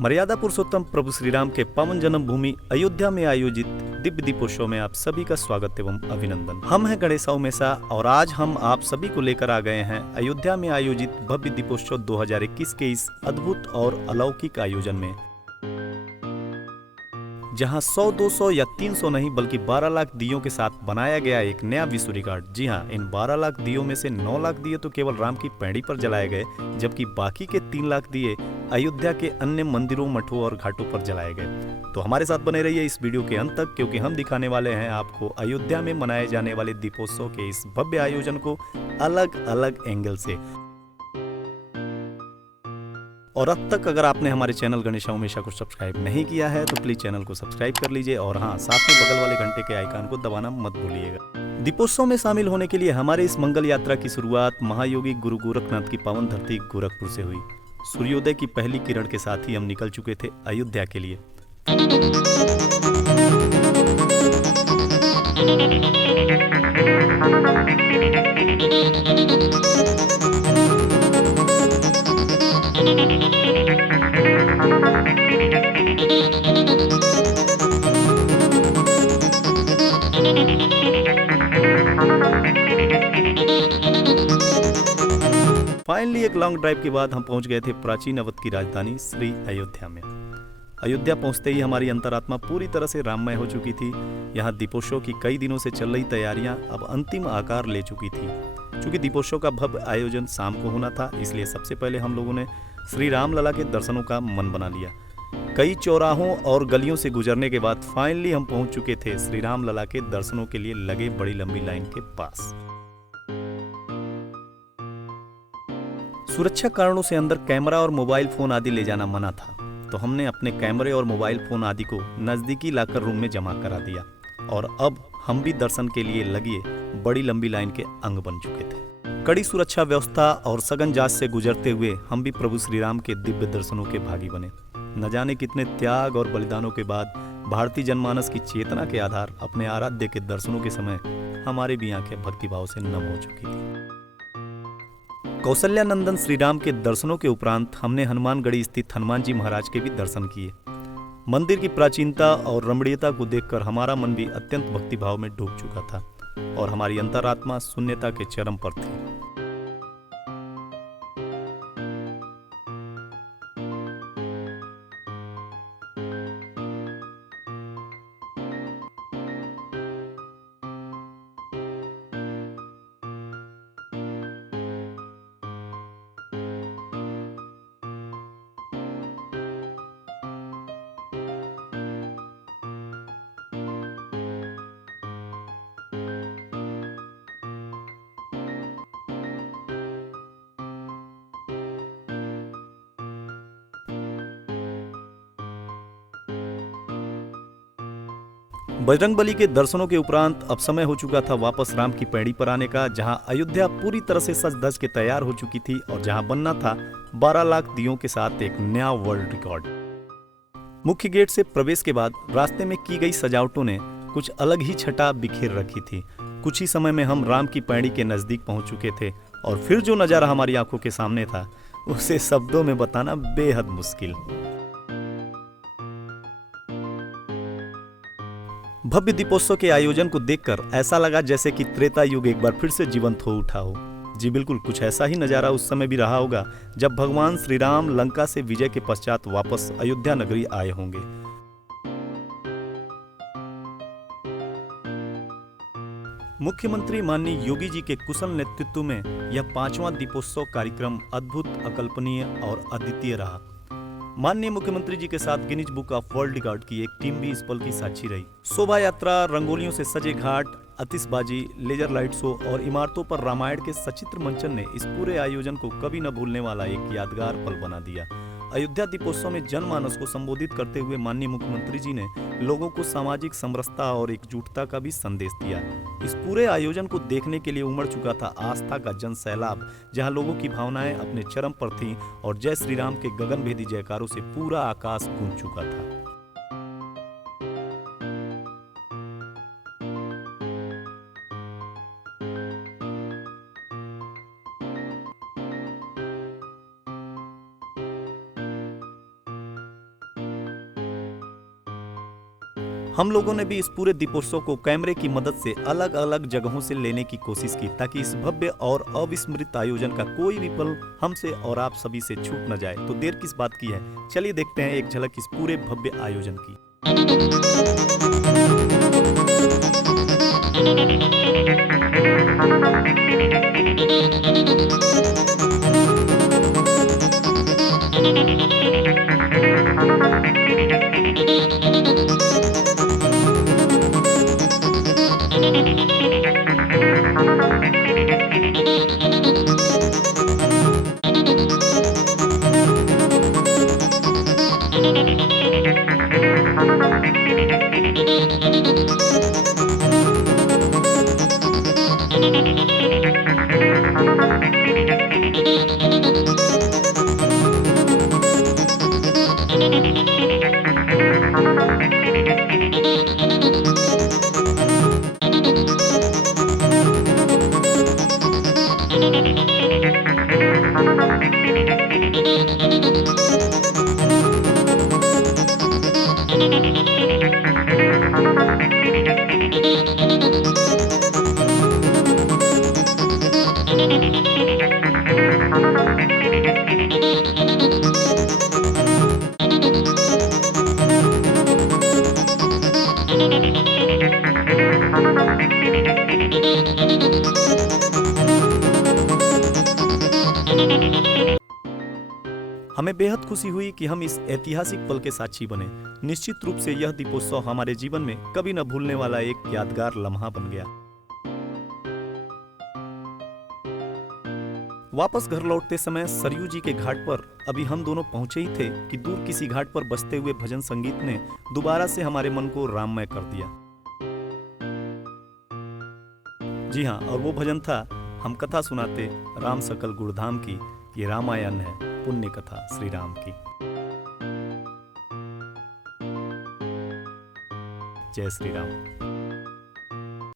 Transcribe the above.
मर्यादा पुरुषोत्तम प्रभु श्री राम के पावन जन्मभूमि अयोध्या में आयोजित दिव्य दीपोत्सव में आप सभी का स्वागत एवं अभिनंदन। हम हैं गणेश उमेशा और आज हम आप सभी को लेकर आ गए हैं अयोध्या में आयोजित भव्य दीपोत्सव 2021 के इस अद्भुत और अलौकिक आयोजन में, जहां 100, 200 या 300 नहीं बल्कि 12 लाख दियों के साथ बनाया गया एक नया विश्व रिकॉर्ड। जी हां, इन 12 लाख दियों में से 9 लाख दिए तो केवल राम की पैड़ी पर जलाए गए, जबकि बाकी के 3 लाख दिए अयोध्या के अन्य मंदिरों, मठों और घाटों पर जलाए गए। तो हमारे साथ बने रहिए इस वीडियो के अंत तक, क्योंकि हम दिखाने वाले हैं आपको अयोध्या में मनाए जाने वाले दीपोत्सव के इस भव्य आयोजन को अलग अलग एंगल से। और अब तक अगर आपने हमारे चैनल गणेश उमेशा को सब्सक्राइब नहीं किया है तो प्लीज चैनल को सब्सक्राइब कर लीजिए और हाँ, साथ में बगल वाले घंटे के आइकन को दबाना मत भूलिएगा। दीपोत्सव में शामिल होने के लिए हमारे इस मंगल यात्रा की शुरुआत महायोगी गुरु गोरखनाथ की पावन धरती गोरखपुर से हुई। सूर्योदय की पहली किरण के साथ ही हम निकल चुके थे अयोध्या के लिए। फाइनली एक लॉन्ग ड्राइव के बाद हम पहुंच गए थे प्राचीन अवध की राजधानी श्री अयोध्या में। अयोध्या पहुंचते ही हमारी अंतरात्मा पूरी तरह से राममय हो चुकी थी। यहाँ दीपोत्सव की कई दिनों से चल रही तैयारियां अब अंतिम आकार ले चुकी थी। चूंकि दीपोत्सव का भव्य आयोजन शाम को होना था, इसलिए सबसे पहले हम लोगों ने श्री राम लला के दर्शनों का मन बना लिया। कई चौराहों और गलियों से गुजरने के बाद फाइनली हम पहुंच चुके थे श्री राम लला के दर्शनों के लिए लगे बड़ी लंबी लाइन के पास। सुरक्षा कारणों से अंदर कैमरा और मोबाइल फोन आदि ले जाना मना था, तो हमने अपने कैमरे और मोबाइल फोन आदि को नजदीकी लॉकर रूम में जमा करा दिया और अब हम भी दर्शन के लिए लगी बड़ी लंबी लाइन के अंग बन चुके थे। कड़ी सुरक्षा व्यवस्था और सघन जांच से गुजरते हुए हम भी प्रभु श्री राम के दिव्य दर्शनों के भागी बने। न जाने कितने त्याग और बलिदानों के बाद भारतीय जनमानस की चेतना के आधार अपने आराध्य के दर्शनों के समय हमारी भी आंखें भक्तिभाव से नम हो चुकी थी। कौशल्यानंदन श्री राम के दर्शनों के उपरांत हमने हनुमानगढ़ी स्थित हनुमान जी महाराज के भी दर्शन किए। मंदिर की प्राचीनता और रमणीयता को देखकर हमारा मन भी अत्यंत भक्तिभाव में डूब चुका था और हमारी अंतरात्मा शून्यता के चरम पर थी। बजरंगबली के दर्शनों के उपरांत अब समय हो चुका था वापस राम की पैड़ी पर आने का, जहां अयोध्या पूरी तरह से सज धज के तैयार हो चुकी थी और जहां बनना था 12 लाख दियों के साथ एक नया वर्ल्ड रिकॉर्ड। मुख्य गेट से प्रवेश के बाद रास्ते में की गई सजावटों ने कुछ अलग ही छटा बिखेर रखी थी। कुछ ही समय में हम राम की पैड़ी के नजदीक पहुंच चुके थे और फिर जो नजारा हमारी आंखों के सामने था उसे शब्दों में बताना बेहद मुश्किल। भव्य दीपोत्सव के आयोजन को देखकर ऐसा लगा जैसे कि त्रेता युग एक बार फिर से जीवंत हो उठा हो। जी बिल्कुल, कुछ ऐसा ही नजारा उस समय भी रहा होगा जब भगवान श्री राम लंका से विजय के पश्चात वापस अयोध्या नगरी आए होंगे। मुख्यमंत्री माननीय योगी जी के कुशल नेतृत्व में यह 5वां दीपोत्सव कार्यक्रम अद्भुत, अकल्पनीय और अद्वितीय रहा। माननीय मुख्यमंत्री जी के साथ Guinness book of world record की एक टीम भी इस पल की साक्षी रही। शोभा यात्रा, रंगोलियों से सजे घाट, आतिशबाजी, लेजर लाइट शो और इमारतों पर रामायण के सचित्र मंचन ने इस पूरे आयोजन को कभी न भूलने वाला एक यादगार पल बना दिया। अयोध्या दीपोत्सव में जनमानस को संबोधित करते हुए माननीय मुख्यमंत्री जी ने लोगों को सामाजिक समरसता और एकजुटता का भी संदेश दिया। इस पूरे आयोजन को देखने के लिए उमड़ चुका था आस्था का जन सैलाब, जहां लोगों की भावनाएं अपने चरम पर थीं और जय श्री राम के गगनभेदी जयकारों से पूरा आकाश गूंज चुका था। हम लोगों ने भी इस पूरे दीपोत्सव को कैमरे की मदद से अलग अलग जगहों से लेने की कोशिश की, ताकि इस भव्य और अविस्मृत आयोजन का कोई भी पल हमसे और आप सभी से छूट न जाए। तो देर किस बात की है, चलिए देखते हैं एक झलक इस पूरे भव्य आयोजन की। हमें बेहद खुशी हुई कि हम इस ऐतिहासिक पल के साक्षी बने। निश्चित रूप से यह दीपोत्सव हमारे जीवन में कभी न भूलने वाला एक यादगार लम्हा बन गया। वापस घर लौटते समय सरयू जी के घाट पर अभी हम दोनों पहुंचे ही थे कि दूर किसी घाट पर बजते हुए भजन संगीत ने दोबारा से हमारे मन को राममय कर दिया। जी हाँ, और वो भजन था हम कथा सुनाते राम सकल गुणधाम की, ये रामायण है पुण्य कथा श्री राम की। जय श्री राम।